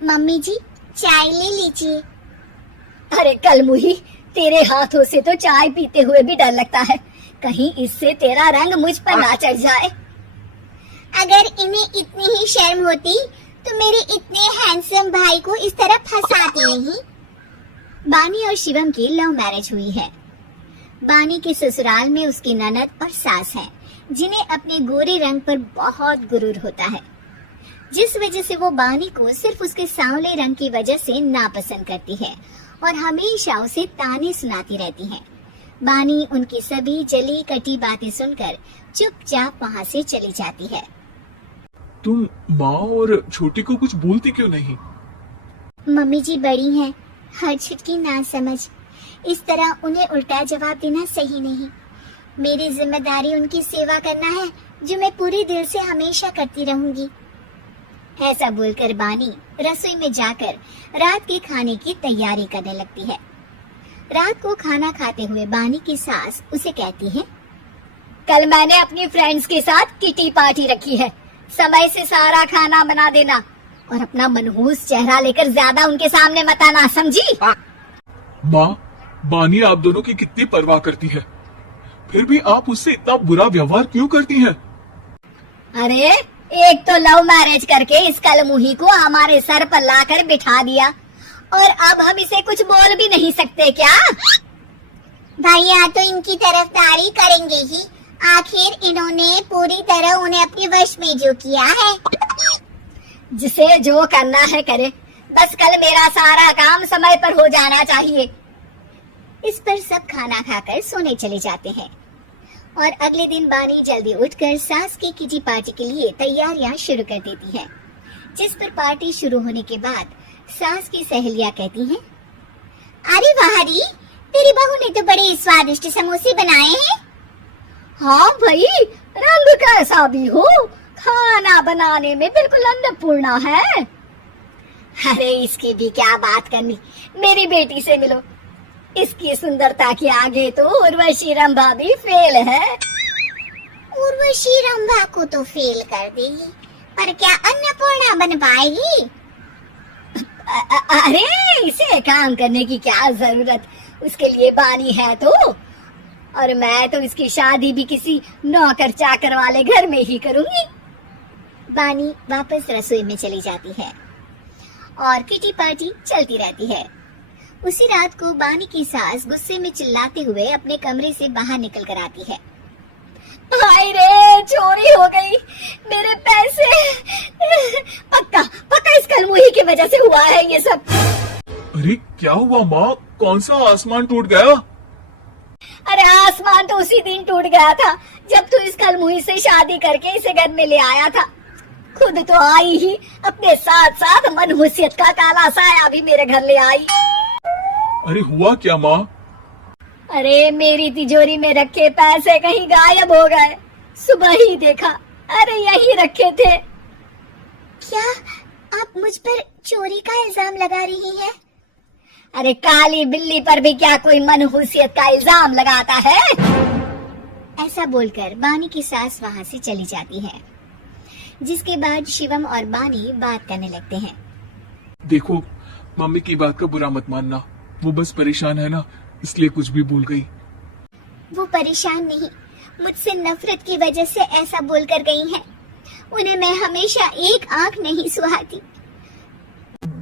Mummy जी, चाय ले लीजिए। अरे कलमुही, तेरे हाथों से तो चाय पीते हुए भी डर लगता है, कहीं इससे तेरा रंग मुझ पर ना चढ़ जाए। अगर इन्हें इतनी ही शर्म होती तो मेरे इतने हैंडसम भाई को इस तरह फंसाती नहीं। बानी और शिवम की लव मैरिज हुई है। बानी के ससुराल में उसकी ननद और सास है, जिन्हें अपने गोरे रंग पर बहुत गुरूर होता है, जिस वजह से वो बानी को सिर्फ उसके सांवले रंग की वजह से नापसंद करती है और हमेशा उसे ताने सुनाती रहती है। बानी उनकी सभी जली कटी बातें सुनकर चुपचाप वहाँ से चली जाती है। तुम माँ और छोटी को कुछ बोलती क्यों नहीं? मम्मी जी बड़ी हैं, हर छुटकी ना समझ, इस तरह उन्हें उल्टा जवाब देना सही नहीं। मेरी जिम्मेदारी उनकी सेवा करना है, जो मैं पूरे दिल से हमेशा करती रहूंगी। ऐसा बोलकर बानी रसोई में जाकर रात के खाने की तैयारी करने लगती है। रात को खाना खाते हुए बानी की सास उसे कहती है, कल मैंने अपनी फ्रेंड्स के साथ किटी पार्टी रखी है, समय से सारा खाना बना देना और अपना मनहूस चेहरा लेकर ज्यादा उनके सामने मत आना, समझी? माँ, बानी आप दोनों की कितनी परवाह करती है, फिर भी आप उससे इतना बुरा व्यवहार क्यों करती हैं? अरे एक तो लव मैरिज करके इस कलमुही को हमारे सर पर लाकर बिठा दिया और अब हम इसे कुछ बोल भी नहीं सकते क्या? भैया तो इनकी तरफदारी करेंगे ही, आखिर इन्होंने पूरी तरह उन्हें अपने वश में जो किया है। जिसे जो करना है करे, बस कल मेरा सारा काम समय पर हो जाना चाहिए। इस पर सब खाना खाकर सोने चले जाते हैं और अगले दिन बानी जल्दी उठकर सास की किटी पार्टी के लिए तैयारियां शुरू कर देती है। जिस पर पार्टी शुरू होने के बाद सास की सहेलियां कहती हैं, अरे वाह री, तेरी बहू ने तो बड़े स्वादिष्ट समोसे बनाए हैं। हाँ भाई, रंग कैसा भी हो, खाना बनाने में बिल्कुल अन्नपूर्णा है। अरे इसकी भी क्या बात करनी, मेरी बेटी से मिलो, इसकी सुंदरता के आगे तो उर्वशी रंभा भी फेल है। उर्वशी रंभा को तो फेल कर देगी, पर क्या अन्नपूर्णा बन पाएगी? अरे इसे काम करने की क्या जरूरत, उसके लिए बानी है तो, और मैं तो इसकी शादी भी किसी नौकर चाकर वाले घर में ही करूंगी। बानी वापस रसोई में चली जाती है और किटी पार्टी चलती रहती है। उसी रात को बानी की सास गुस्से में चिल्लाते हुए अपने कमरे से बाहर निकल कर आती है। हाय रे, चोरी हो गई, मेरे पैसे, पक्का पक्का इस कलमुही की वजह से हुआ है ये सब। अरे क्या हुआ माँ, कौन सा आसमान टूट गया? अरे आसमान तो उसी दिन टूट गया था जब तू इस कलमुही से शादी करके इसे घर में ले आया था। खुद तो आई ही, अपने साथ साथ मनहूसियत का काला साया भी मेरे घर ले आई। अरे हुआ क्या माँ? अरे मेरी तिजोरी में रखे पैसे कहीं गायब हो गए, सुबह ही देखा, अरे यही रखे थे। क्या आप मुझ पर चोरी का इल्जाम लगा रही हैं? अरे काली बिल्ली पर भी क्या कोई मनहूसियत का इल्जाम लगाता है? ऐसा बोलकर बानी की सास वहाँ से चली जाती है, जिसके बाद शिवम और बानी बात करने लगते हैं। देखो, मम्मी की बात का बुरा मत मानना, वो बस परेशान है ना, इसलिए कुछ भी बोल गई। वो परेशान नहीं, मुझसे नफरत की वजह से ऐसा बोलकर गई हैं। उन्हें मैं हमेशा एक आंख नहीं सुहाती।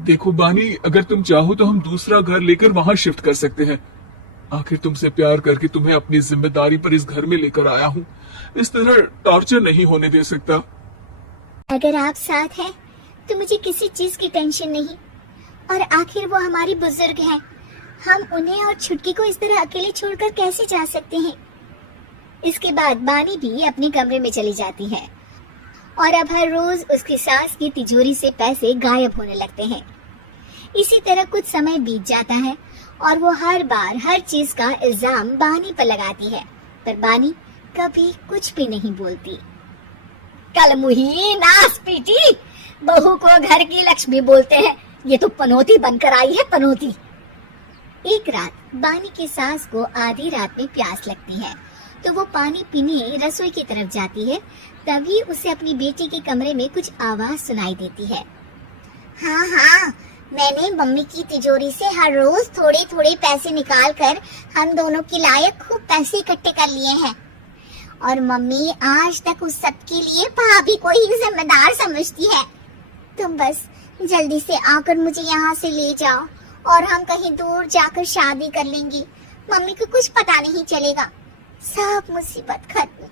देखो बानी, अगर तुम चाहो तो हम दूसरा घर लेकर वहाँ शिफ्ट कर सकते हैं। आखिर तुमसे प्यार करके तुम्हें अपनी जिम्मेदारी पर इस घर में लेकर आया हूँ, इस तरह टॉर्चर नहीं होने दे सकता। अगर आप साथ हैं तो मुझे किसी चीज की टेंशन नहीं, और आखिर वो हमारी बुजुर्ग हैं, हम उन्हें और छुटकी को इस तरह अकेले छोड़कर कैसे जा सकते हैं। इसके बाद बानी भी अपने कमरे में चली जाती है और अब हर रोज उसकी सास की तिजोरी से पैसे गायब होने लगते हैं। इसी तरह कुछ समय बीत जाता है और वो हर बार हर चीज का इल्जाम बानी पर लगाती है, पर बानी कभी कुछ भी नहीं बोलती। कलमुही नास पीटी, बहू को घर की लक्ष्मी बोलते हैं, ये तो पनौती बनकर आई है, पनौती। एक रात बानी की सास को आधी रात में प्यास लगती है तो वो पानी पीने रसोई की तरफ जाती है। तभी उसे अपनी बेटी के कमरे में कुछ आवाज सुनाई देती है। हाँ हाँ, मैंने मम्मी की तिजोरी से हर रोज थोड़े थोड़े पैसे निकाल कर हम दोनों के लायक खूब पैसे इकट्ठे कर लिए हैं। और मम्मी आज तक उस सब के लिए भाभी को ही जिम्मेदार समझती है। तुम बस जल्दी से आकर मुझे यहाँ से ले जाओ और हम कहीं दूर जाकर शादी कर लेंगे। मम्मी को कुछ पता नहीं चलेगा, सब मुसीबत खत्म।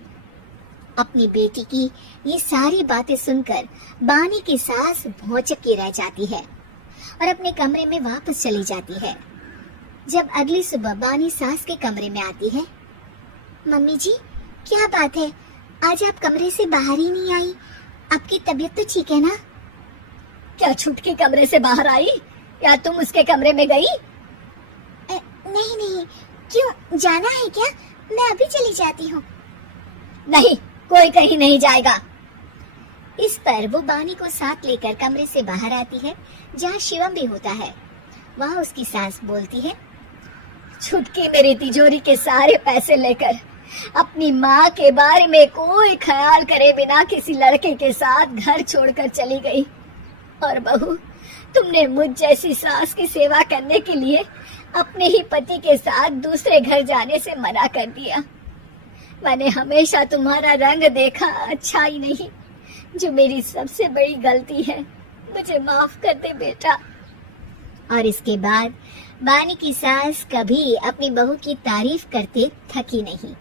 अपनी बेटी की ये सारी बातें सुनकर बानी की सास भौचक्की रह जाती है और अपने कमरे में वापस चली जाती है। जब अगली सुबह बानी सास के कमरे में आती है, मम्मी जी क्या बात है, आज आप कमरे से बाहर ही नहीं आई? आपकी तबीयत तो ठीक है ना? क्या छुटकी कमरे से बाहर आई या तुम उसके कमरे में गई? नहीं नहीं, क्यों जाना है क्या? मैं अभी चली जाती हूँ। नहीं, कोई कहीं नहीं जाएगा। इस पर वो बानी को साथ लेकर कमरे से बाहर आती है जहाँ शिवम भी होता है। वहाँ उसकी सास बोलती है, छुटकी मेरी तिजोरी के सारे पैसे लेकर अपनी माँ के बारे में कोई ख्याल करे बिना किसी लड़के के साथ घर छोड़कर चली गई। और बहू, तुमने मुझ जैसी सास की सेवा करने के लिए अपने ही पति के साथ दूसरे घर जाने से मना कर दिया। मैंने हमेशा तुम्हारा रंग देखा अच्छा ही नहीं, जो मेरी सबसे बड़ी गलती है। मुझे माफ कर दे बेटा। और इसके बाद बानी की सास कभी अपनी बहू की तारीफ करते थकी नहीं।